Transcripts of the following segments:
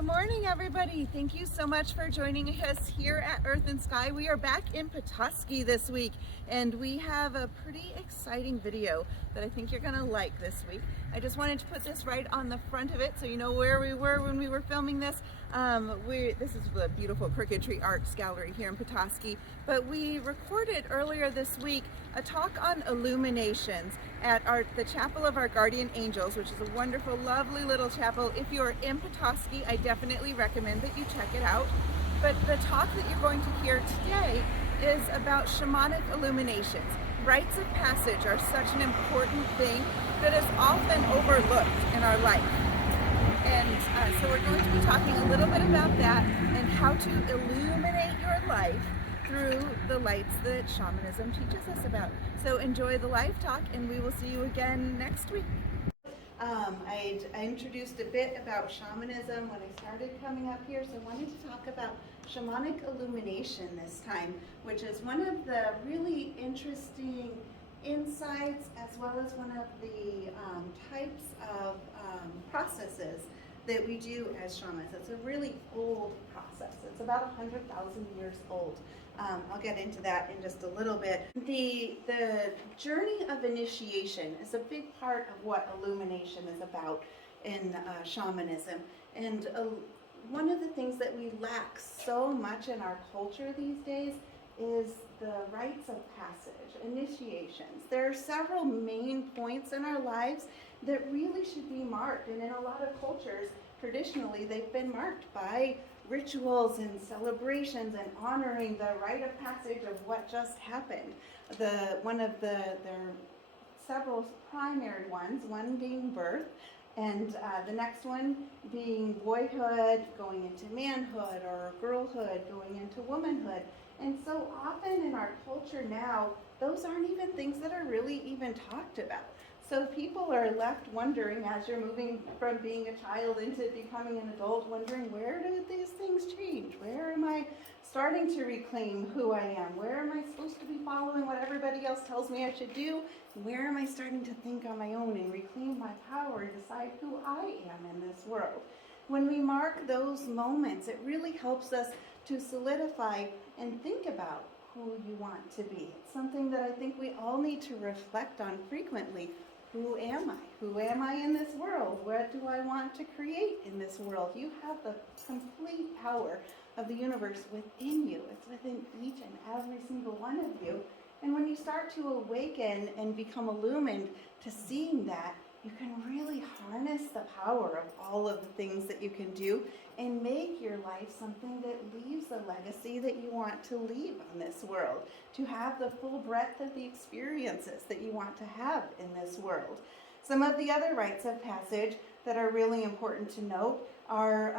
Good morning, everybody. Thank you so much for joining us here at Earth and Sky. We are back in Petoskey this week, and we have a pretty exciting video that I think you're gonna like this week. I just wanted to put this right on the front of it so you know where we were when we were filming this. This is the beautiful Crooked Tree Arts Gallery here in Petoskey, but we recorded earlier this week a talk on illuminations at the Chapel of Our Guardian Angels, which is a wonderful, lovely little chapel. If you're in Petoskey, I definitely recommend that you check it out. But the talk that you're going to hear today is about shamanic illuminations. Rites of passage are such an important thing that is often overlooked in our life. And so we're going to be talking a little bit about that and how to illuminate your life through the lights that shamanism teaches us about. So enjoy the live talk, and we will see you again next week. I introduced a bit about shamanism when I started coming up here, so I wanted to talk about shamanic illumination this time, which is one of the really interesting insights as well as one of the types of processes that we do as shamans. It's a really old process. It's about 100,000 years old. I'll get into that in just a little bit. The journey of initiation is a big part of what illumination is about in shamanism. And one of the things that we lack so much in our culture these days is the rites of passage, initiations. There are several main points in our lives that really should be marked, and in a lot of cultures, traditionally, they've been marked by rituals and celebrations and honoring the rite of passage of what just happened. There are several primary ones, one being birth, and the next one being boyhood, going into manhood, or girlhood, going into womanhood. And so often in our culture now, those aren't even things that are really even talked about. So people are left wondering, as you're moving from being a child into becoming an adult, wondering, where did these things change? Where am I starting to reclaim who I am? Where am I supposed to be following what everybody else tells me I should do? Where am I starting to think on my own and reclaim my power and decide who I am in this world? When we mark those moments, it really helps us to solidify and think about who you want to be. It's something that I think we all need to reflect on frequently. Who am I? Who am I in this world? What do I want to create in this world? You have the complete power of the universe within you. It's within each and every single one of you. And when you start to awaken and become illumined to seeing that, you can really harness the power of all of the things that you can do and make your life something that leaves a legacy that you want to leave on this world, to have the full breadth of the experiences that you want to have in this world. Some of the other rites of passage that are really important to note are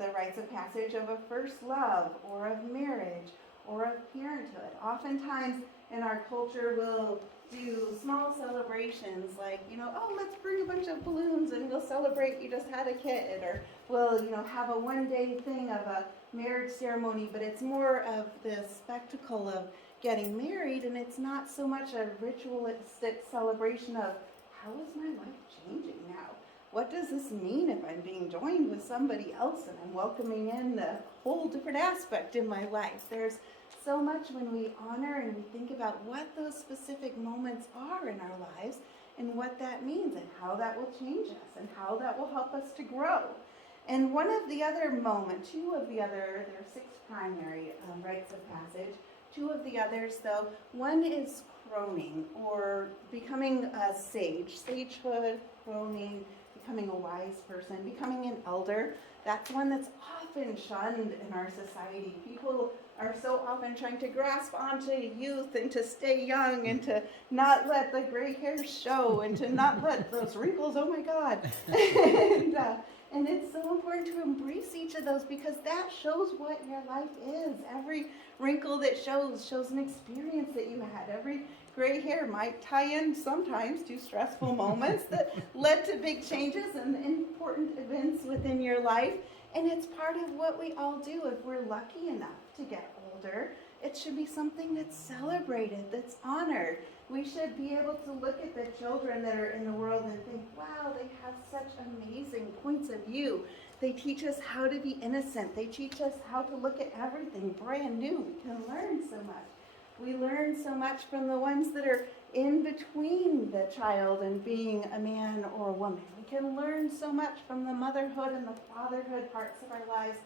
the rites of passage of a first love, or of marriage, or of parenthood. Oftentimes in our culture, we'll do small celebrations like, oh, let's bring a bunch of balloons and we'll celebrate you just had a kid, or we'll, have a one-day thing of a marriage ceremony, but it's more of the spectacle of getting married, and it's not so much a ritualistic celebration of, how is my life changing now? What does this mean if I'm being joined with somebody else and I'm welcoming in a whole different aspect in my life? There's so much when we honor and we think about what those specific moments are in our lives and what that means and how that will change us and how that will help us to grow. And one of the other moments, there are 6 primary rites of passage. 2 of the others, though, one is croning, or becoming a sage, sagehood, croning, becoming a wise person, becoming an elder. That's one that's often shunned in our society. People are so often trying to grasp onto youth and to stay young and to not let the gray hair show and to not let those wrinkles, oh my God. And it's so important to embrace each of those, because that shows what your life is. Every wrinkle that shows an experience that you had. Every gray hair might tie in sometimes to stressful moments that led to big changes and important events within your life. And it's part of what we all do if we're lucky enough to get older. It should be something that's celebrated, that's honored. We should be able to look at the children that are in the world and think, wow, they have such amazing points of view. They teach us how to be innocent. They teach us how to look at everything brand new. We can learn so much. We learn so much from the ones that are in between the child and being a man or a woman. We can learn so much from the motherhood and the fatherhood parts of our lives.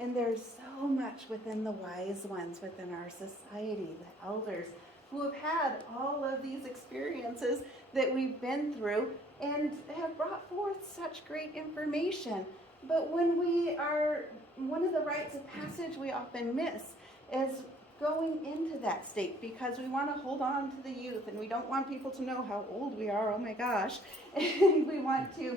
And there's so much within the wise ones within our society, the elders, who have had all of these experiences that we've been through and have brought forth such great information. But when we are, one of the rites of passage we often miss is going into that state, because we want to hold on to the youth and we don't want people to know how old we are, oh my gosh, and we want to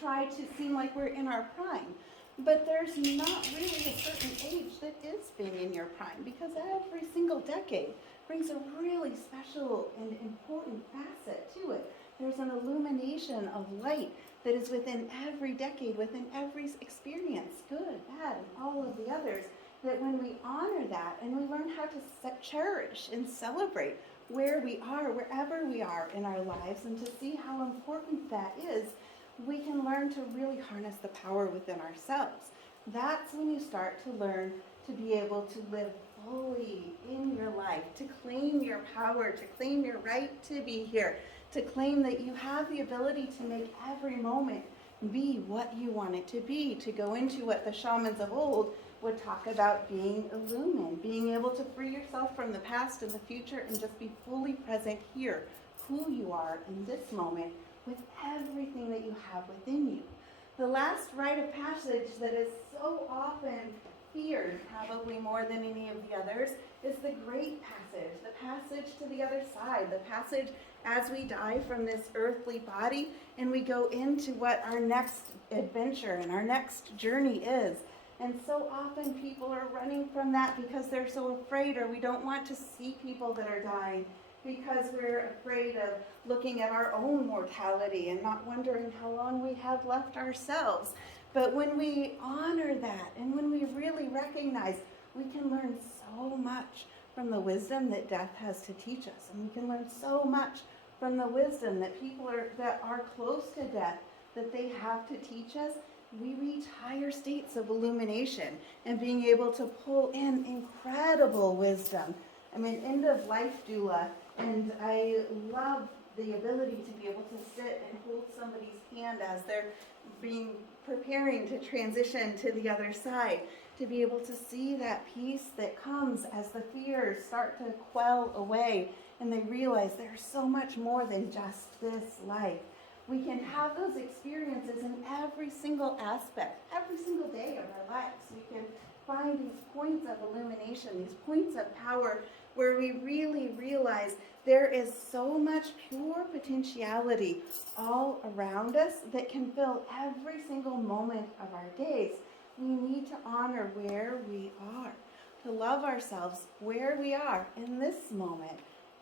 try to seem like we're in our prime. But there's not really a certain age that is being in your prime, because every single decade brings a really special and important facet to it. There's an illumination of light that is within every decade, within every experience, good, bad, and all of the others, that when we honor that and we learn how to cherish and celebrate where we are, wherever we are in our lives, and to see how important that is, we can learn to really harness the power within ourselves. That's when you start to learn to be able to live fully in your life, to claim your power, to claim your right to be here, to claim that you have the ability to make every moment be what you want it to be, to go into what the shamans of old would talk about being illumined, being able to free yourself from the past and the future and just be fully present here, who you are in this moment with everything that you have within you. The last rite of passage that is so often feared, probably more than any of the others, is the great passage, the passage to the other side, the passage as we die from this earthly body and we go into what our next adventure and our next journey is. And so often people are running from that because they're so afraid, or we don't want to see people that are dying because we're afraid of looking at our own mortality and not wondering how long we have left ourselves. But when we honor that and when we really recognize, we can learn so much from the wisdom that death has to teach us. And we can learn so much from the wisdom that people that are close to death, that they have to teach us. We reach higher states of illumination and being able to pull in incredible wisdom. I'm an end-of-life doula, and I love the ability to be able to sit and hold somebody's hand as they're preparing to transition to the other side, to be able to see that peace that comes as the fears start to quell away and they realize there's so much more than just this life. We can have those experiences in every single aspect, every single day of our lives. We can find these points of illumination, these points of power where we really realize there is so much pure potentiality all around us that can fill every single moment of our days. We need to honor where we are, to love ourselves where we are in this moment,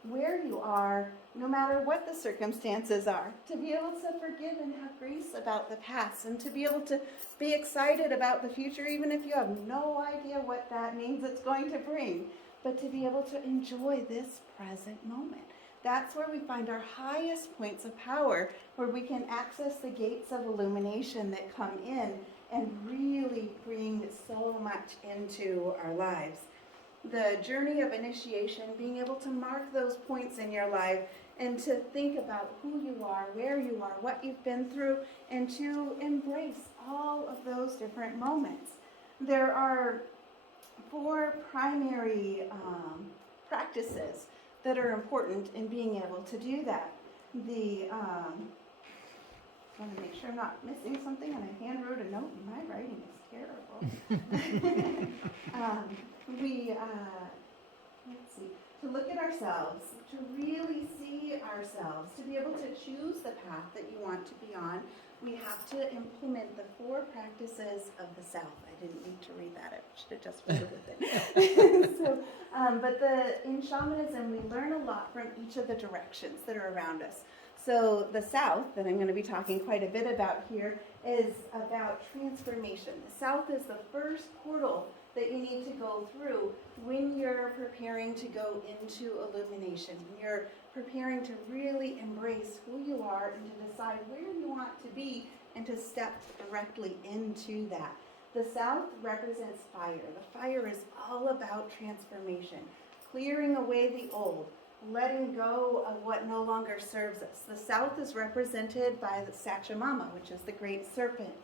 where you are, no matter what the circumstances are, to be able to forgive and have grace about the past, and to be able to be excited about the future, even if you have no idea what that means it's going to bring, but to be able to enjoy this present moment. That's where we find our highest points of power, where we can access the gates of illumination that come in and really bring so much into our lives. The journey of initiation, being able to mark those points in your life and to think about who you are, where you are, what you've been through, and to embrace all of those different moments. There are 4 primary practices that are important in being able to do that. I want to make sure I'm not missing something, and I hand wrote a note, and my writing is terrible. Let's see, to look at ourselves, to really see ourselves, to be able to choose the path that you want to be on, we have to implement the 4 practices of the self. I didn't need to read that, I should have just read it with it. But in shamanism, we learn a lot from each of the directions that are around us. So the south, that I'm going to be talking quite a bit about here, is about transformation. The south is the first portal that you need to go through when you're preparing to go into illumination, when you're preparing to really embrace who you are and to decide where you want to be and to step directly into that. The south represents fire. The fire is all about transformation, clearing away the old, letting go of what no longer serves us. The south is represented by the Sachamama, which is the great serpent.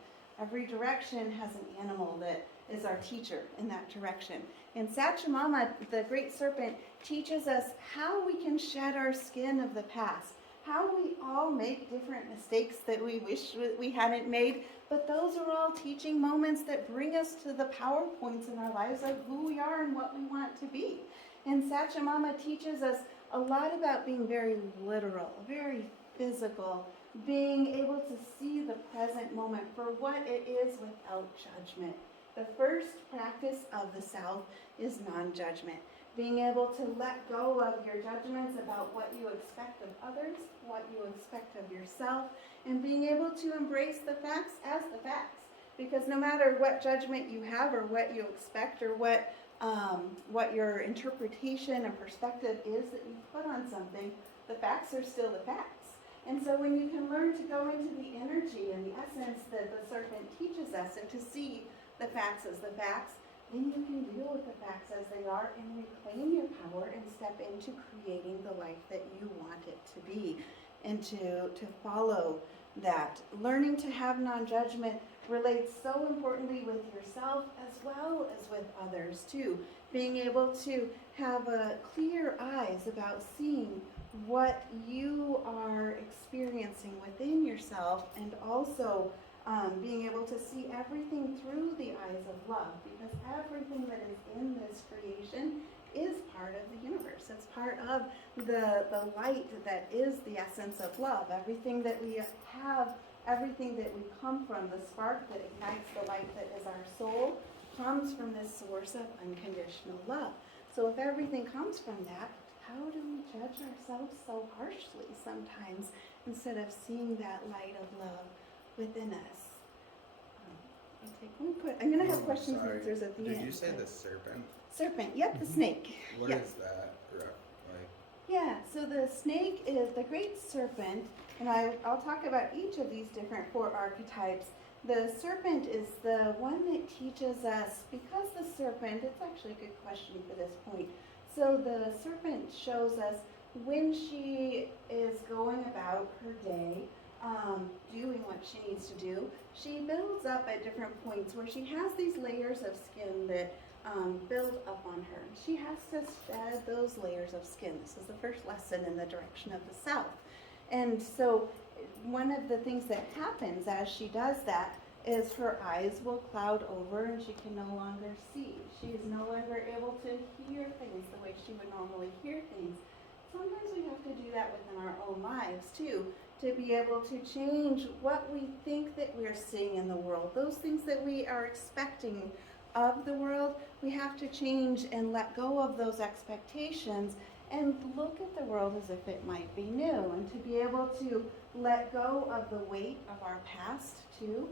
Every direction has an animal that is our teacher in that direction. And Sachamama, the great serpent, teaches us how we can shed our skin of the past, how we all make different mistakes that we wish we hadn't made, but those are all teaching moments that bring us to the power points in our lives of who we are and what we want to be. And Sachamama teaches us a lot about being very literal, very physical, being able to see the present moment for what it is without judgment. The first practice of the South is non-judgment. Being able to let go of your judgments about what you expect of others, what you expect of yourself, and being able to embrace the facts as the facts. Because no matter what judgment you have or what you expect or what your interpretation and perspective is that you put on something, the facts are still the facts. And so when you can learn to go into the energy and the essence that the serpent teaches us and to see the facts as the facts, then you can deal with the facts as they are and reclaim your power and step into creating the life that you want it to be and to follow that. Learning to have non-judgment relates so importantly with yourself as well as with others too. Being able to have clear eyes about seeing what you are experiencing within yourself, and also being able to see everything through the eyes of love, because everything that is in this creation is part of the universe. It's part of the light that is the essence of love. Everything that we have, everything that we come from, the spark that ignites the light that is our soul, comes from this source of unconditional love. So if everything comes from that, how do we judge ourselves so harshly sometimes instead of seeing that light of love within us? I'm going to have questions and answers at the end. Did you say the serpent? Serpent, yep, the snake. What is that? Like? Yeah, so the snake is the great serpent, and I'll talk about each of these different 4 archetypes. The serpent is the one that teaches us, because the serpent, it's actually a good question for this point. So the serpent shows us when she is going about her day, doing what she needs to do, she builds up at different points where she has these layers of skin that build up on her. She has to shed those layers of skin. This is the first lesson in the direction of the South. And so one of the things that happens as she does that is her eyes will cloud over and she can no longer see. She is no longer able to hear things the way she would normally hear things. Sometimes we have to do that within our own lives too, to be able to change what we think that we're seeing in the world. Those things that we are expecting of the world, we have to change and let go of those expectations and look at the world as if it might be new, and to be able to let go of the weight of our past too.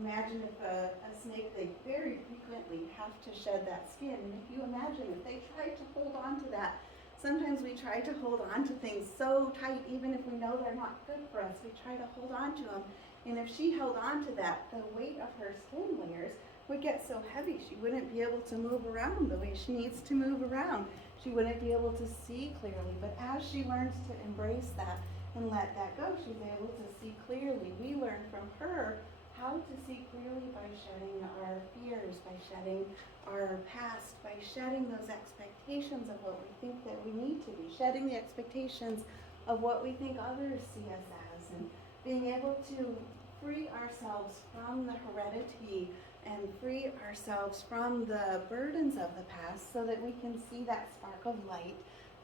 Imagine if a snake, they very frequently have to shed that skin. And if you imagine if they tried to hold on to that, sometimes we try to hold on to things so tight, even if we know they're not good for us, we try to hold on to them. And if she held on to that, the weight of her skin layers would get so heavy she wouldn't be able to move around the way she needs to move around. She wouldn't be able to see clearly. But as she learns to embrace that and let that go, she's able to see clearly. We learn from her how to see clearly by shedding our fears, by shedding our past, by shedding those expectations of what we think that we need to be, shedding the expectations of what we think others see us as, and being able to free ourselves from the heredity and free ourselves from the burdens of the past so that we can see that spark of light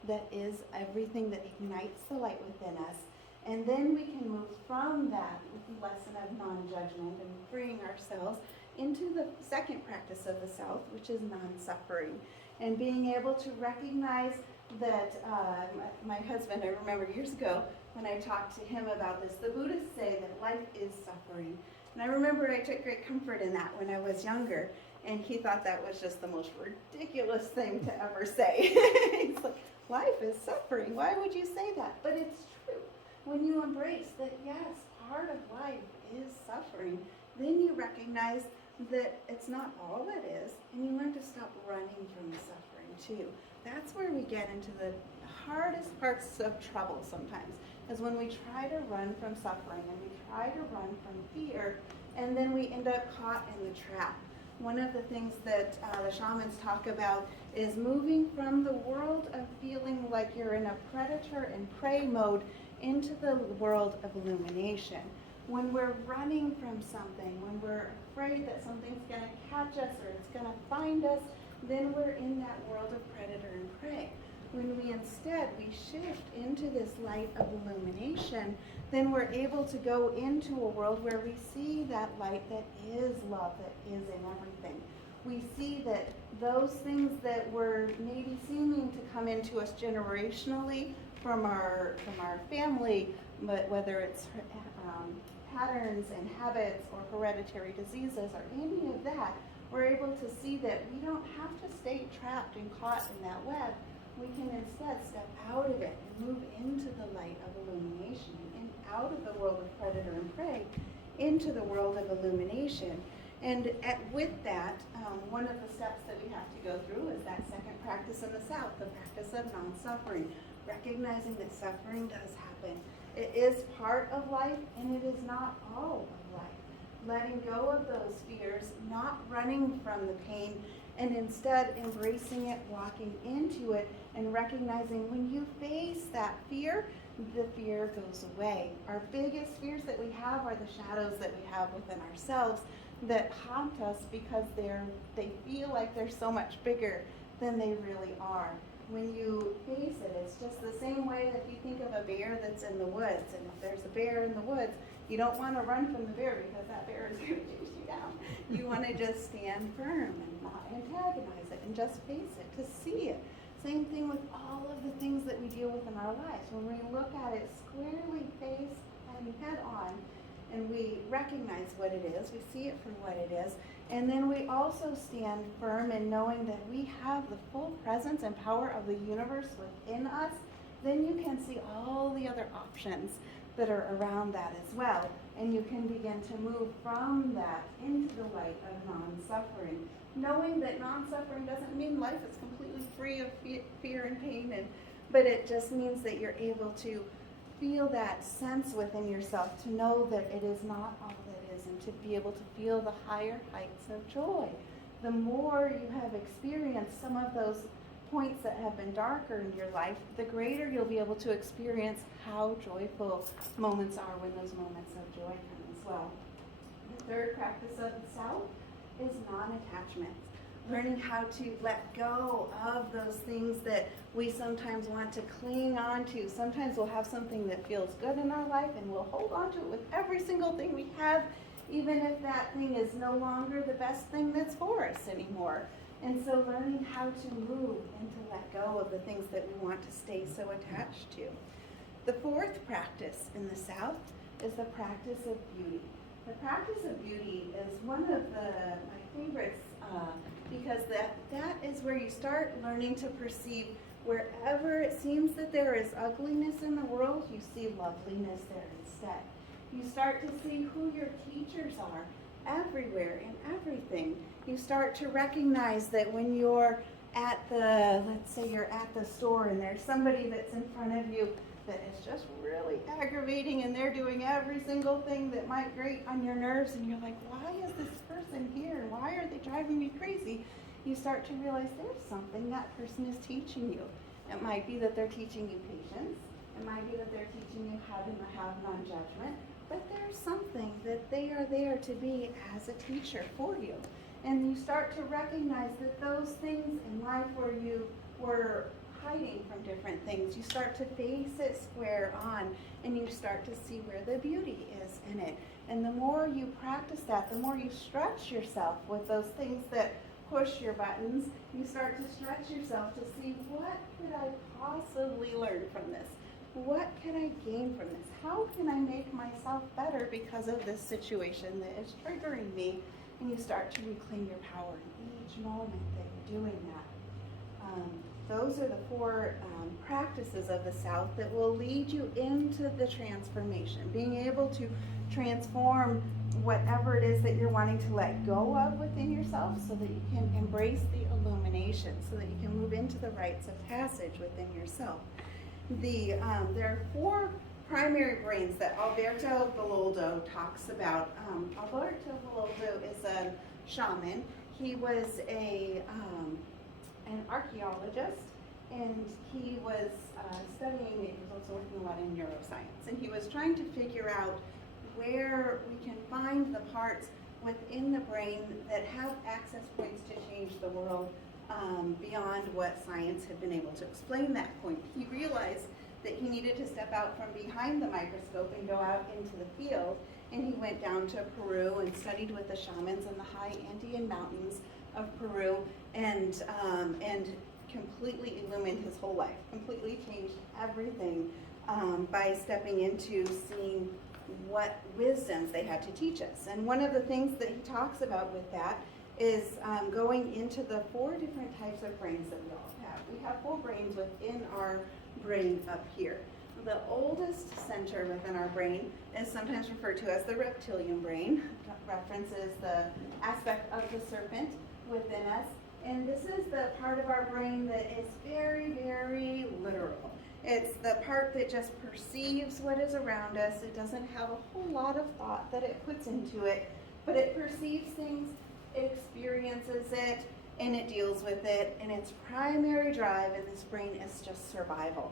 that is everything that ignites the light within us. And then we can move from that lesson of non-judgment and freeing ourselves into the second practice of the South, which is non-suffering. And being able to recognize that my husband, I remember years ago when I talked to him about this, the Buddhists say that life is suffering. And I remember I took great comfort in that when I was younger, and he thought that was just the most ridiculous thing to ever say. He's like, life is suffering. Why would you say that? But it's true. When you embrace that, yes, part of life is suffering, then you recognize that it's not all it is, and you learn to stop running from the suffering too. That's where we get into the hardest parts of trouble sometimes, is when we try to run from suffering and we try to run from fear, and then we end up caught in the trap. One of the things that the shamans talk about is moving from the world of feeling like you're in a predator and prey mode into the world of illumination. When we're running from something, when we're afraid that something's going to catch us or it's going to find us, then we're in that world of predator and prey. When we instead, we shift into this light of illumination, then we're able to go into a world where we see that light that is love, that is in everything. We see that those things that were maybe seeming to come into us generationally from our family, but whether it's patterns and habits or hereditary diseases or any of that, we're able to see that we don't have to stay trapped and caught in that web. We can instead step out of it and move into the light of illumination, and out of the world of predator and prey into the world of illumination. And with that, one of the steps that we have to go through is that second practice in the South, the practice of non-suffering, recognizing that suffering does happen. It is part of life, and it is not all of life. Letting go of those fears, not running from the pain, and instead embracing it, walking into it, and recognizing when you face that fear, the fear goes away. Our biggest fears that we have are the shadows that we have within ourselves that haunt us because they feel like they're so much bigger than they really are. When you face it, it's just the same way that you think of a bear that's in the woods. And if there's a bear in the woods, you don't want to run from the bear because that bear is going to chase you down. You want to just stand firm and not antagonize it and just face it, to see it. Same thing with all of the things that we deal with in our lives. When we look at it squarely face and head on, and we recognize what it is, we see it for what it is, and then we also stand firm in knowing that we have the full presence and power of the universe within us, then you can see all the other options that are around that as well. And you can begin to move from that into the light of non-suffering. Knowing that non-suffering doesn't mean life is completely free of fear and pain, but it just means that you're able to feel that sense within yourself, to know that it is not all that is, and to be able to feel the higher heights of joy. The more you have experienced some of those points that have been darker in your life, the greater you'll be able to experience how joyful moments are when those moments of joy come as well. The third practice of the South is non-attachment. Learning how to let go of those things that we sometimes want to cling on to. Sometimes we'll have something that feels good in our life and we'll hold on to it with every single thing we have, even if that thing is no longer the best thing that's for us anymore. And so learning how to move and to let go of the things that we want to stay so attached to. The fourth practice in the South is the practice of beauty. The practice of beauty is one of my favorites because that is where you start learning to perceive wherever it seems that there is ugliness in the world, you see loveliness there instead. You start to see who your teachers are everywhere in everything. You start to recognize that when you're at let's say you're at the store and there's somebody that's in front of you that is just really aggravating and they're doing every single thing that might grate on your nerves, and you're like, why is this person here? Why are they driving me crazy? You start to realize there's something that person is teaching you. It might be that they're teaching you patience. It might be that they're teaching you how to have non-judgment. But there's something that they are there to be as a teacher for you. And you start to recognize that those things in life where you were hiding from different things, you start to face it square on, and you start to see where the beauty is in it. And the more you practice that, the more you stretch yourself with those things that push your buttons, you start to stretch yourself to see, what could I possibly learn from this? What can I gain from this? How can I make myself better because of this situation that is triggering me? And you start to reclaim your power in each moment that you're doing that. Those are the four practices of the South that will lead you into the transformation, being able to transform whatever it is that you're wanting to let go of within yourself so that you can embrace the illumination, so that you can move into the rites of passage within yourself. There are four primary brains that Alberto Villoldo talks about. Alberto Villoldo is a shaman. He was an archaeologist, and he was studying, he was also working a lot in neuroscience, and he was trying to figure out where we can find the parts within the brain that have access points to change the world beyond what science had been able to explain that point. He realized that he needed to step out from behind the microscope and go out into the field, and he went down to Peru and studied with the shamans in the high Andean mountains of Peru, and completely illumined his whole life, completely changed everything by stepping into seeing what wisdoms they had to teach us. And one of the things that he talks about with that is going into the four different types of brains that we all have. We have four brains within our brain up here. The oldest center within our brain is sometimes referred to as the reptilian brain. That references the aspect of the serpent within us. And this is the part of our brain that is very, very literal. It's the part that just perceives what is around us. It doesn't have a whole lot of thought that it puts into it, but it perceives things, it experiences it, and it deals with it. And its primary drive in this brain is just survival.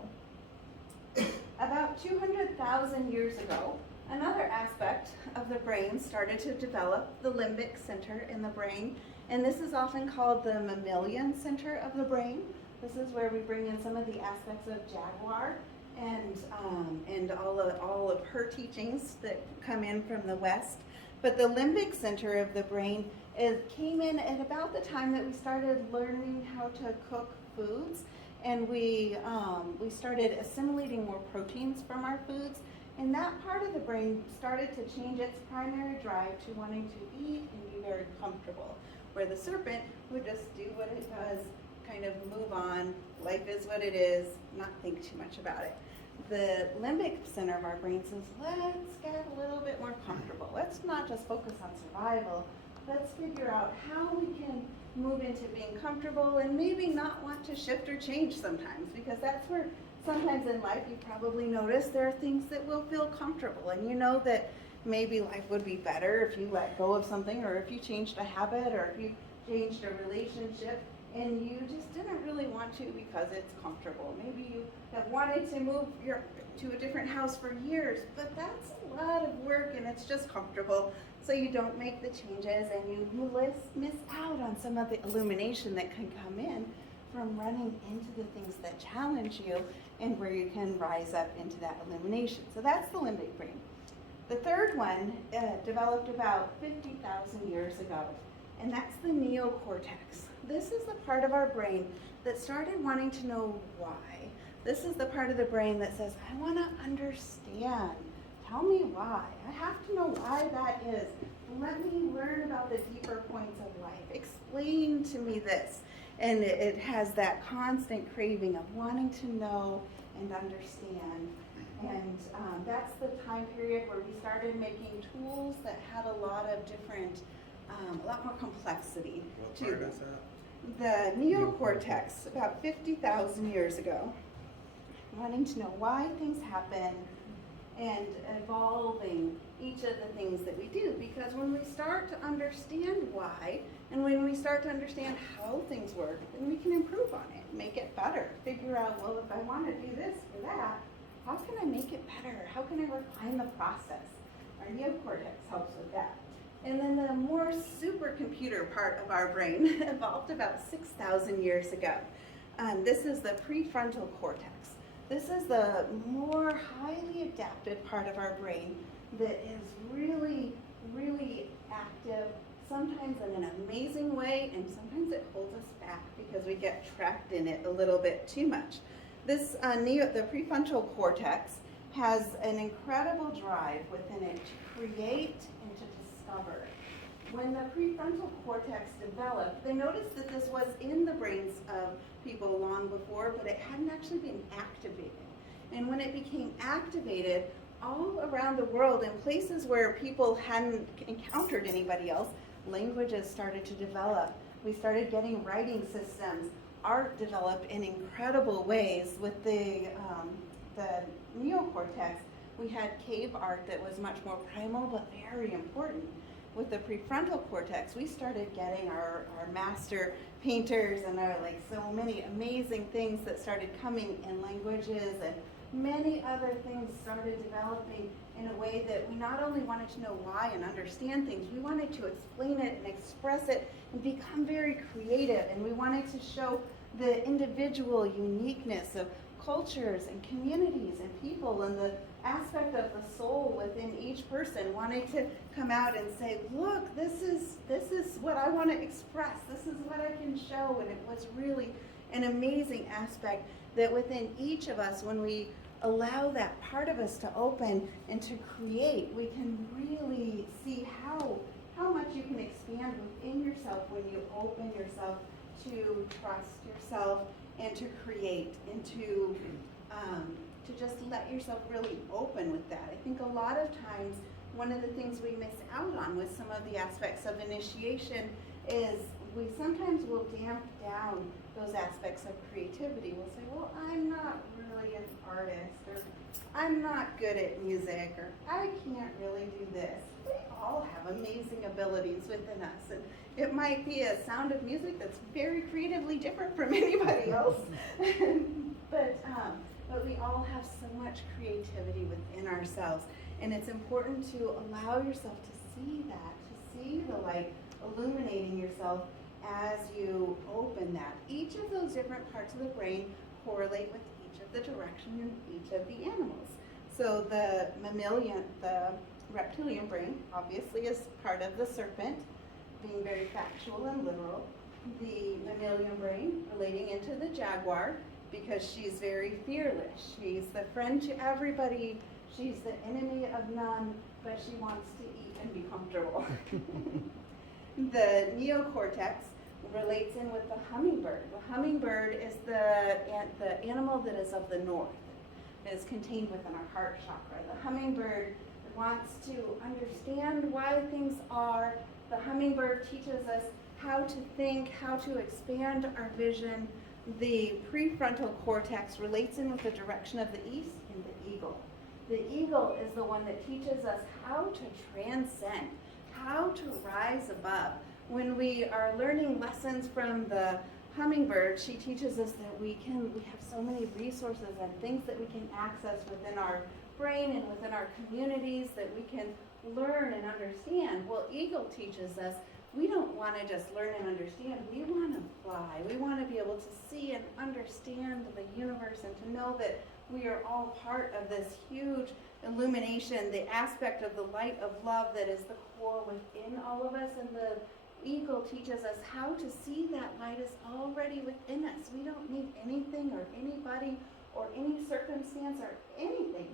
About 200,000 years ago, another aspect of the brain started to develop, the limbic center in the brain, and this is often called the mammalian center of the brain. This is where we bring in some of the aspects of Jaguar and all of her teachings that come in from the West. But the limbic center of the brain came in at about the time that we started learning how to cook foods, and we started assimilating more proteins from our foods. And that part of the brain started to change its primary drive to wanting to eat and be very comfortable, where the serpent would just do what it does, kind of move on, life is what it is, not think too much about it. The limbic center of our brain says, let's get a little bit more comfortable. Let's not just focus on survival. Let's figure out how we can move into being comfortable and maybe not want to shift or change sometimes, because that's where sometimes in life you probably notice there are things that will feel comfortable, and you know that maybe life would be better if you let go of something, or if you changed a habit, or if you changed a relationship and you just didn't really want to because it's comfortable. Maybe you have wanted to move to a different house for years, but that's a lot of work and it's just comfortable, so you don't make the changes and you miss out on some of the illumination that can come in from running into the things that challenge you and where you can rise up into that illumination. So that's the limbic brain. The third one developed about 50,000 years ago, and that's the neocortex. This is the part of our brain that started wanting to know why. This is the part of the brain that says, I want to understand. Tell me why. I have to know why that is. Let me learn about the deeper points of life. Explain to me this. And it has that constant craving of wanting to know and understand. And that's the time period where we started making tools that had a lot of different, a lot more complexity to them. What part is that? The neocortex, about 50,000 years ago, wanting to know why things happen and evolving each of the things that we do. Because when we start to understand why, and when we start to understand how things work, then we can improve on it, make it better, figure out, well, if I want to do this or that, how can I make it better? How can I refine the process? Our neocortex helps with that. And then the more supercomputer part of our brain evolved about 6,000 years ago. This is the prefrontal cortex. This is the more highly adapted part of our brain that is really, really active, sometimes in an amazing way, and sometimes it holds us back because we get trapped in it a little bit too much. This the prefrontal cortex has an incredible drive within it to create and to discover. when the prefrontal cortex developed, they noticed that this was in the brains of people long before, but it hadn't actually been activated. And when it became activated, all around the world, in places where people hadn't encountered anybody else, languages started to develop. We started getting writing systems. Art developed in incredible ways. With the neocortex, we had cave art that was much more primal but very important. With the prefrontal cortex, we started getting our master painters and our so many amazing things that started coming in languages, and many other things started developing in a way that we not only wanted to know why and understand things, we wanted to explain it and express it and become very creative, and we wanted to show the individual uniqueness of cultures and communities and people, and the aspect of the soul within each person wanting to come out and say, look, this is what I want to express, this is what I can show. And it was really an amazing aspect that within each of us, when we allow that part of us to open and to create, we can really see how much you can expand within yourself when you open yourself to trust yourself and to create and to just let yourself really open with that. I think a lot of times one of the things we miss out on with some of the aspects of initiation is we sometimes will damp down those aspects of creativity. We'll say, well, I'm not really an artist, or I'm not good at music, or I can't really do this. We all have amazing abilities within us, and it might be a sound of music that's very creatively different from anybody else. But we all have so much creativity within ourselves, and it's important to allow yourself to see that, to see the light illuminating yourself as you open that. Each of those different parts of the brain correlate with each of the directions in each of the animals. So the reptilian brain obviously is part of the serpent, being very factual and literal. The mammalian brain relating into the jaguar, because she's very fearless. She's the friend to everybody. She's the enemy of none, but she wants to eat and be comfortable. The neocortex relates in with the hummingbird. The hummingbird is the animal that is of the north. It is contained within our heart chakra. The hummingbird wants to understand why things are. The hummingbird teaches us how to think, how to expand our vision. The prefrontal cortex relates in with the direction of the east and the eagle. The eagle is the one that teaches us how to transcend, how to rise above. When we are learning lessons from the hummingbird, she teaches us that we have so many resources and things that we can access within our brain and within our communities that we can learn and understand. Well, eagle teaches us we don't want to just learn and understand. We want to fly. We want to be able to see and understand the universe and to know that we are all part of this huge illumination, the aspect of the light of love that is the core within all of us. And the eagle teaches us how to see that light is already within us. We don't need anything or anybody or any circumstance or anything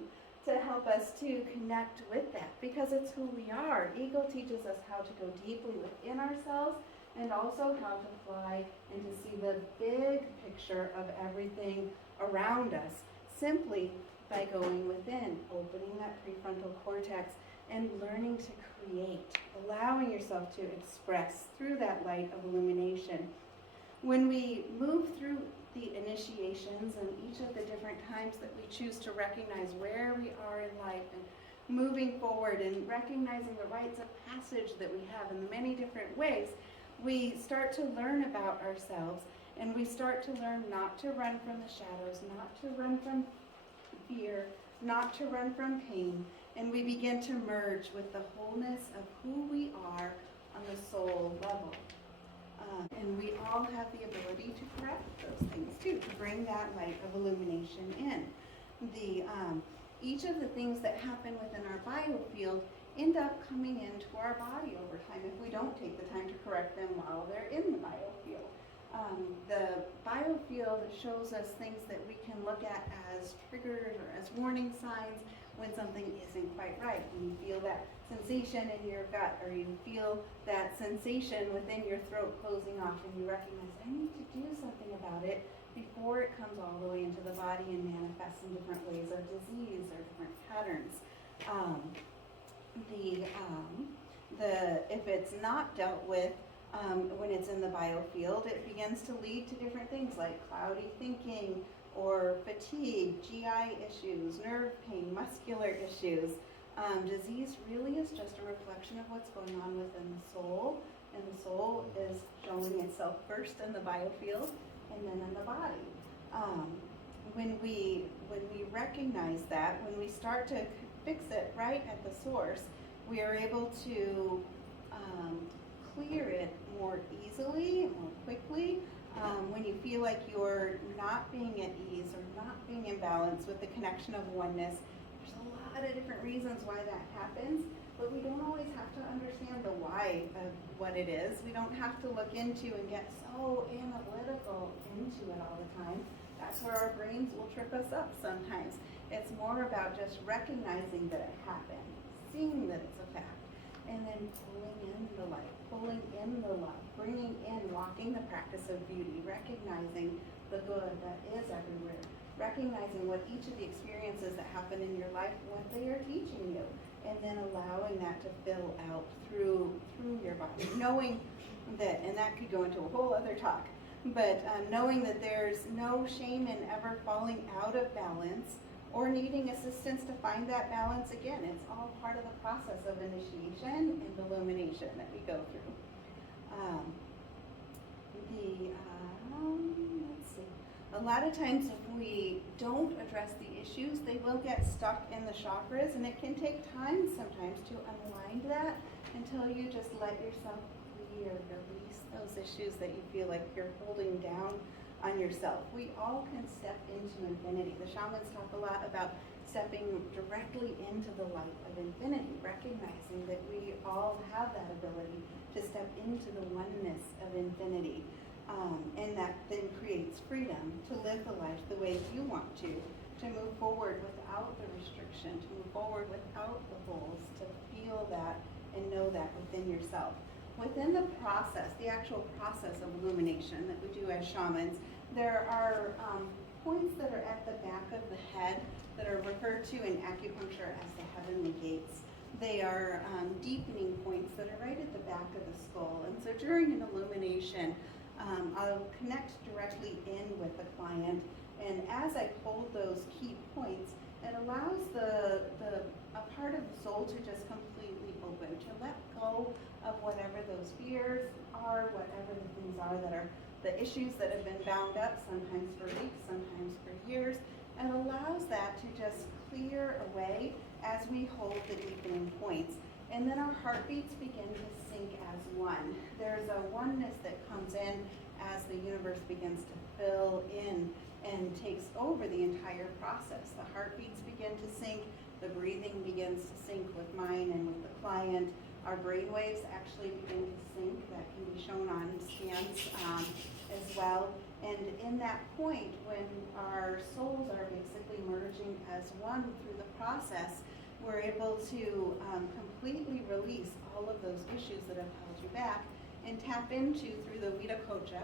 to help us to connect with that, because it's who we are. Eagle teaches us how to go deeply within ourselves and also how to fly and to see the big picture of everything around us simply by going within, opening that prefrontal cortex and learning to create, allowing yourself to express through that light of illumination. When we move through the initiations and each of the different times that we choose to recognize where we are in life and moving forward and recognizing the rites of passage that we have in many different ways, we start to learn about ourselves, and we start to learn not to run from the shadows, not to run from fear, not to run from pain, and we begin to merge with the wholeness of who we are on the soul level. And we all have the ability to correct those things too, to bring that light of illumination in. Each of the things that happen within our biofield end up coming into our body over time if we don't take the time to correct them while they're in the biofield. The biofield shows us things that we can look at as triggers or as warning signs. when something isn't quite right. When you feel that sensation in your gut, or you feel that sensation within your throat closing off, and you recognize, I need to do something about it before it comes all the way into the body and manifests in different ways of disease or different patterns. If it's not dealt with when it's in the biofield, it begins to lead to different things like cloudy thinking or fatigue, GI issues, nerve pain, muscular issues. Disease really is just a reflection of what's going on within the soul, and the soul is showing itself first in the biofield and then in the body. When we recognize that, when we start to fix it right at the source, we are able to clear it more easily, more quickly. When you feel like you're not being at ease or not being in balance with the connection of oneness, there's a lot of different reasons why that happens, but we don't always have to understand the why of what it is. We don't have to look into and get so analytical into it all the time. That's where our brains will trip us up sometimes. It's more about just recognizing that it happened, seeing that it's a fact, and then pulling in the light, pulling in the love, bringing in, walking the practice of beauty, recognizing the good that is everywhere, recognizing what each of the experiences that happen in your life, what they are teaching you, and then allowing that to fill out through your body, knowing that, and that could go into a whole other talk, but knowing that there's no shame in ever falling out of balance or needing assistance to find that balance again. It's all part of the process of initiation and illumination that we go through. Let's see. A lot of times if we don't address the issues, they will get stuck in the chakras, and it can take time sometimes to unwind that until you just let yourself clear, release those issues that you feel like you're holding down on yourself. We all can step into infinity. The shamans talk a lot about stepping directly into the light of infinity, recognizing that we all have that ability to step into the oneness of infinity. And that then creates freedom to live the life the way you want to move forward without the restriction, to move forward without the holes, to feel that and know that within yourself. Within the process, the actual process of illumination that we do as shamans, there are points that are at the back of the head that are referred to in acupuncture as the heavenly gates. They are deepening points that are right at the back of the skull. And so during an illumination, I'll connect directly in with the client, and as I hold those key points, it allows a part of the soul to just completely open, to let go of whatever those fears are, whatever the things are that are the issues that have been bound up, sometimes for weeks, sometimes for years, and allows that to just clear away as we hold the deepening points. And then our heartbeats begin to sync as one. There's a oneness that comes in as the universe begins to fill in and takes over the entire process. The heartbeats begin to sync, the breathing begins to sync with mine and with the client. Our brain waves actually begin to sync. That can be shown on scans as well. And in that point, when our souls are basically merging as one through the process, we're able to completely release all of those issues that have held you back and tap into, through the Vita Kocha,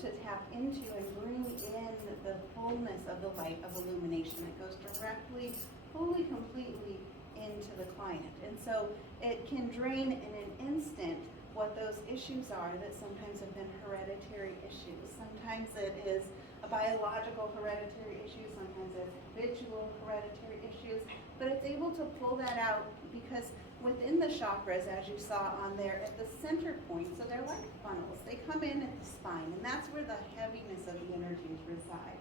to tap into and bring in the fullness of the light of illumination that goes directly, fully, completely into the client. And so it can drain in an instant what those issues are that sometimes have been hereditary issues. Sometimes it is a biological hereditary issue, sometimes it's habitual hereditary issues, but it's able to pull that out because within the chakras, as you saw on there, at the center point, so they're like funnels, they come in at the spine, and that's where the heaviness of the energies reside.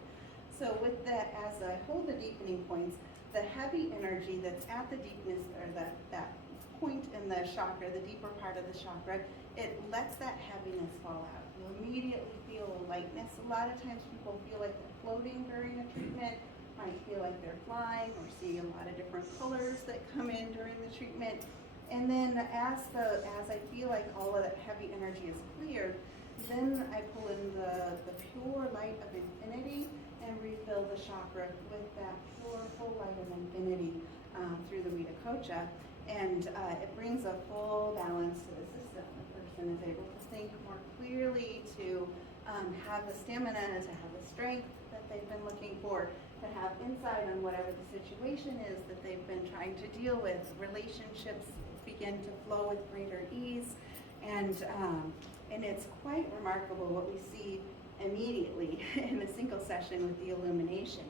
So with that, as I hold the deepening points, the heavy energy that's at the deepness, or that point in the chakra, the deeper part of the chakra, it lets that heaviness fall out. You immediately feel a lightness. A lot of times people feel like they're floating during a treatment, might feel like they're flying, or see a lot of different colors that come in during the treatment. And then as I feel like all of that heavy energy is cleared, then I pull in the pure light of infinity and refill the chakra with that pure, full light of infinity. through the Vita. And it brings a full balance to the system. The person is able to think more clearly, to have the stamina, to have the strength that they've been looking for, to have insight on whatever the situation is that they've been trying to deal with. Relationships begin to flow with greater ease, and it's quite remarkable what we see immediately in a single session with the illumination.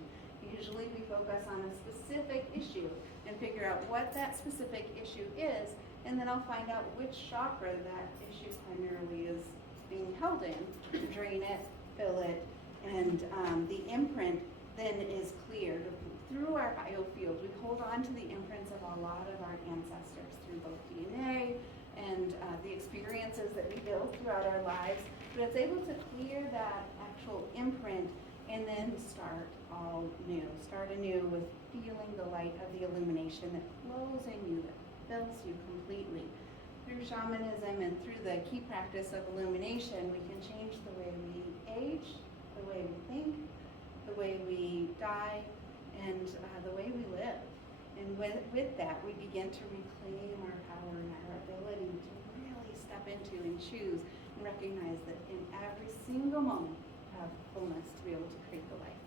Usually we focus on a specific issue and figure out what that specific issue is, and then I'll find out which chakra that issue primarily is being held in, drain it, fill it, and the imprint then is cleared. Through our biofield, we hold on to the imprints of a lot of our ancestors through both DNA and the experiences that we build throughout our lives, but it's able to clear that actual imprint and then start all new. Start anew with feeling the light of the illumination that flows in you, that fills you completely. Through shamanism and through the key practice of illumination, we can change the way we age, the way we think, the way we die, and the way we live. And with that, we begin to reclaim our power and our ability to really step into and choose and recognize that in every single moment, we have fullness to be able to create the life